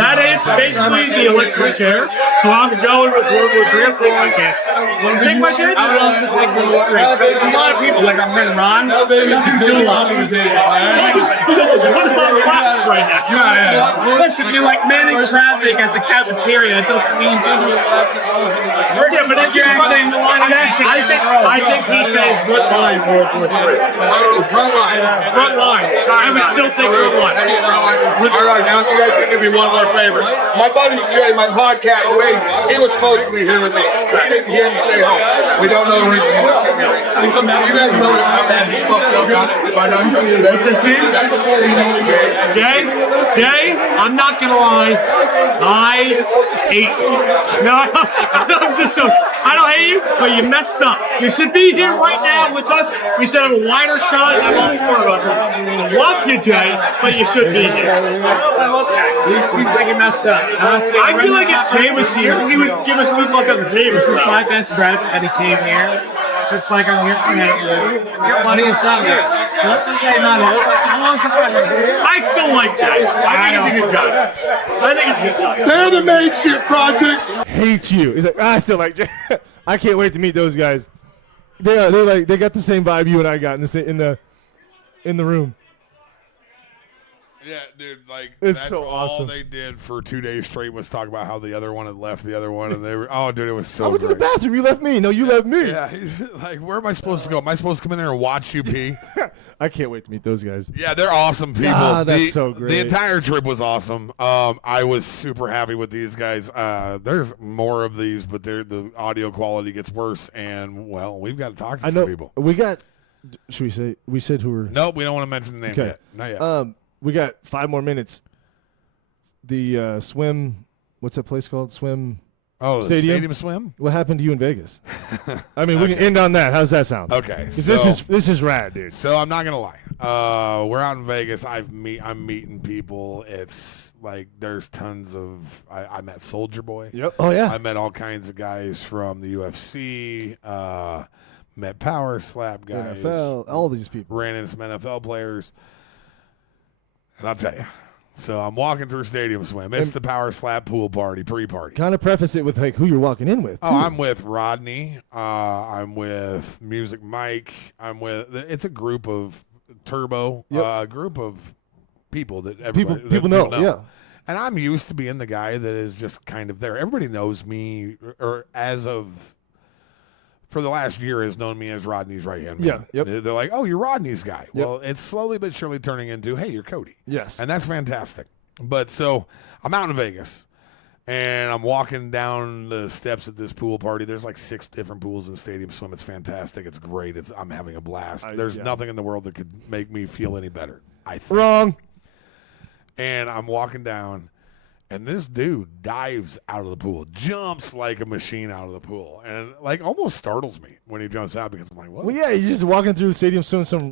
That is basically the electric chair. So I'm going with World War III. I'm taking my chance. Want to take my chance? I would also take World War III. There's a lot of people, like our friend Ron, doesn't do a lot. What about class right now? Listen, if you're like manning traffic at the cafeteria, it doesn't mean. Yeah, but if you're actually in the line of action, I think he's saying front line World War III. Front line. Front line. So I would still take front line. All right, now you guys can give me one more favor. My buddy Jay, my podcast lady, he was supposed to be here with me. He didn't stay home. We don't know the reason. You guys know how that he fucked up by not coming. What's his name? Jay, I'm not gonna lie. I hate you. No, I'm just so. I don't hate you, but you messed up. You should be here right now with us. We should have a wider shot of all 4 of us. I love you, Jay, but you should be here. I love Jay. It seems like he messed up. I feel like if Jay was here, he would give us good luck on the table. This is my best friend, and he came here. Just like I'm here for him. Your money is not here. So let's just say not here. How long's the friend? I still like Jay. I think he's a good guy. They're the Main Shit Project. Hate you. He's like, I still like Jay. I can't wait to meet those guys. They're like, they got the same vibe you and I got in the room. Yeah, dude, like It's that's so all awesome. they did for 2 days straight was talk about how the other one had left the other one, and they were dude, it was so. I went to the great. bathroom. You left me. No, you left me. Yeah, like where am I supposed to go? Am I supposed to come in there and watch you pee? I can't wait to meet those guys. Yeah, they're awesome people. That's so great. The entire trip was awesome. I was super happy with these guys. There's more of these, but the audio quality gets worse, and well, we've got to talk to some people. We got. Should we say? We said who were. Nope, we don't want to mention the name yet. Not yet. We got 5 more minutes. The swim. What's that place called? Swim. Oh, Stadium Swim. What happened to you in Vegas? I mean, we can end on that. How's that sound? Okay, this is rad, dude. So I'm not gonna lie. We're out in Vegas. I'm meeting people. It's like there's tons of. I met Soldier Boy. Yep. Oh yeah. I met all kinds of guys from the UFC. Met Power Slap guys. NFL. All these people. Ran into some NFL players. And I'll tell you. So I'm walking through Stadium Swim. It's the Power Slap pool party, pre-party. Kind of preface it with like who you're walking in with. Oh, I'm with Rodney. I'm with Music Mike. It's a group of Turbo, a group of people that everybody people know. Yeah. And I'm used to being the guy that is just kind of there. Everybody knows me, or for the last year has known me as Rodney's right-hand man. Yeah, yep. They're like, oh, you're Rodney's guy. Yep. Well, it's slowly but surely turning into, hey, you're Cody. Yes. And that's fantastic. But so I'm out in Vegas, and I'm walking down the steps at this pool party. There's like 6 different pools in Stadium Swim. It's fantastic. It's great. I'm having a blast. There's nothing in the world that could make me feel any better, I think. Wrong. And I'm walking down, and this dude dives out of the pool, jumps like a machine out of the pool, and like almost startles me when he jumps out because I'm like, what? Well, yeah, you're just walking through the stadium,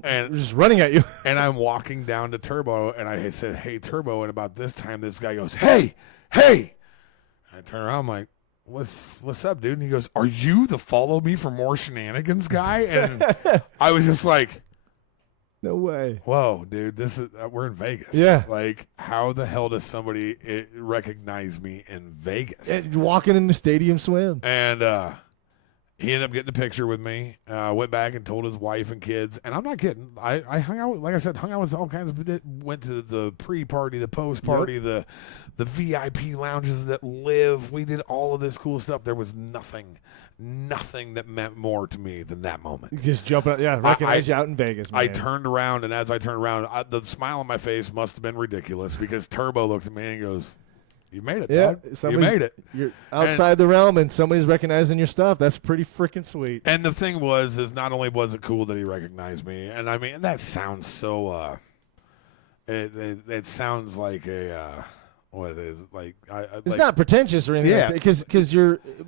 and just running at you. And I'm walking down to Turbo, and I said, hey, Turbo. And about this time, this guy goes, hey. I turn around, I'm like, what's up, dude? And he goes, are you the follow me for more shenanigans guy? And I was just like, no way. Whoa, dude, this is we're in Vegas. Yeah. Like, how the hell does somebody recognize me in Vegas? Walking in the Stadium Swim. And he ended up getting a picture with me. Went back and told his wife and kids. And I'm not kidding. I hung out, like I said, with all kinds of. Went to the pre-party, the post-party, the VIP lounges that live. We did all of this cool stuff. There was nothing that meant more to me than that moment. Just jumping out, recognize you out in Vegas, man. I turned around, and as I turned around, the smile on my face must have been ridiculous because Turbo looked at me and goes, you made it, dog. You made it. You're outside the realm, and somebody's recognizing your stuff. That's pretty freaking sweet. And the thing is not only was it cool that he recognized me, and I mean, that sounds so, it sounds like a, what it is. Like, it's not pretentious or anything. Yeah. Because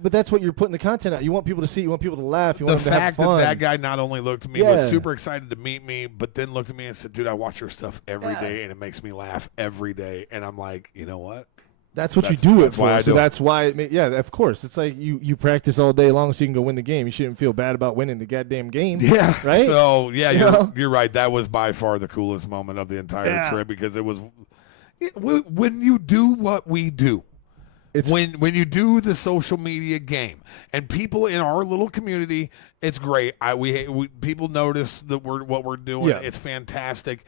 but that's what you're putting the content out. You want people to see. You want people to laugh. You want them to have fact fun. that guy not only looked at me, was super excited to meet me, but then looked at me and said, "Dude, I watch your stuff every day, and it makes me laugh every day." And I'm like, you know what? That's what you do it for. So that's why, of course. It's like you practice all day long so you can go win the game. You shouldn't feel bad about winning the goddamn game. Yeah. Right? So, yeah, you're right. That was by far the coolest moment of the entire trip because it was when you do what we do. It's when you do the social media game and people in our little community, it's great. We people notice that what we're doing. Yeah. It's fantastic.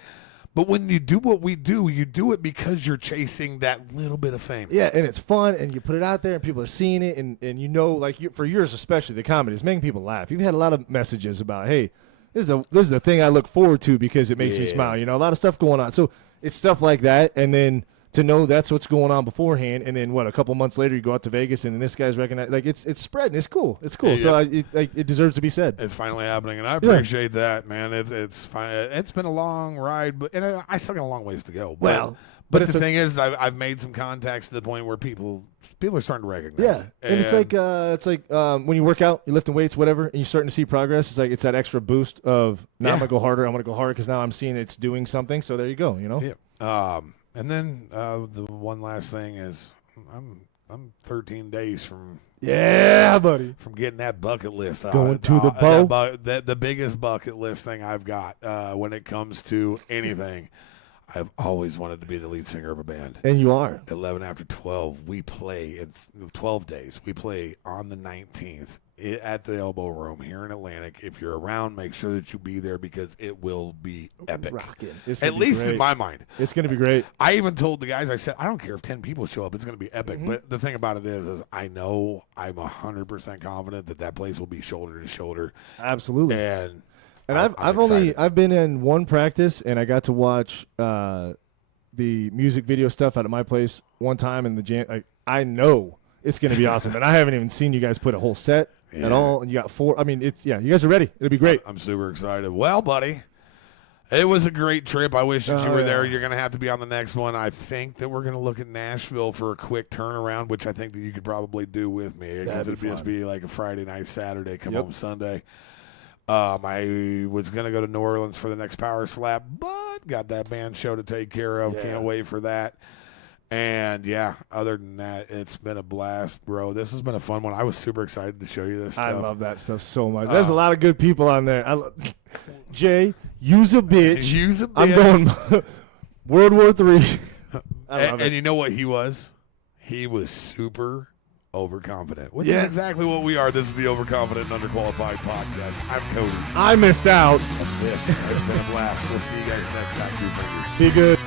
But when you do what we do, you do it because you're chasing that little bit of fame. Yeah, and it's fun, and you put it out there, and people are seeing it, and like for yours especially, the comedy is making people laugh. You've had a lot of messages about, hey, this is the thing I look forward to because it makes me smile. A lot of stuff going on. So it's stuff like that, and then to know that's what's going on beforehand, and then a couple months later you go out to Vegas and then this guy's recognized. Like it's spreading. It's cool. It's cool. Yeah. So it deserves to be said. It's finally happening, and I appreciate that, man. It's fine. It's been a long ride, but I still got a long ways to go. But the thing is, I've made some contacts to the point where people are starting to recognize. Yeah, and it's like when you work out, you're lifting weights, whatever, and you're starting to see progress. It's that extra boost of now I'm gonna go harder. I'm gonna go harder because now I'm seeing it's doing something. So there you go. Yeah. And then the one last thing is I'm 13 days from buddy, from getting that bucket list going to the bow. The biggest bucket list thing I've got when it comes to anything. I've always wanted to be the lead singer of a band. And you are. 11 after 12, we play in 12 days. We play on the 19th at the Elbow Room here in Atlantic. If you're around, make sure that you be there because it will be epic. At least in my mind. It's going to be great. I even told the guys, I said, I don't care if 10 people show up. It's going to be epic. Mm-hmm. But the thing about it is I know I'm 100% confident that place will be shoulder to shoulder. Absolutely. And I've been in one practice and I got to watch the music video stuff out at my place one time in the jam. I know it's going to be awesome, and I haven't even seen you guys put a whole set at all. And you got 4. I mean, you guys are ready. It'll be great. I'm super excited. Well, buddy, it was a great trip. I wish that you were there. You're going to have to be on the next one. I think that we're going to look at Nashville for a quick turnaround, which I think that you could probably do with me because it'd just be like a Friday night, Saturday, come home Sunday. I was going to go to New Orleans for the next Power Slap, but got that band show to take care of. Can't wait for that. And, other than that, it's been a blast, bro. This has been a fun one. I was super excited to show you this stuff. I love that stuff so much. There's a lot of good people on there. Jay, use a bitch. Use a bitch. I'm going World War III. And you know what he was? He was super overconfident. Which is exactly what we are. This is the Overconfident and Underqualified Podcast. I'm Cody. I missed out. This has been a blast. We'll see you guys next time. Be good.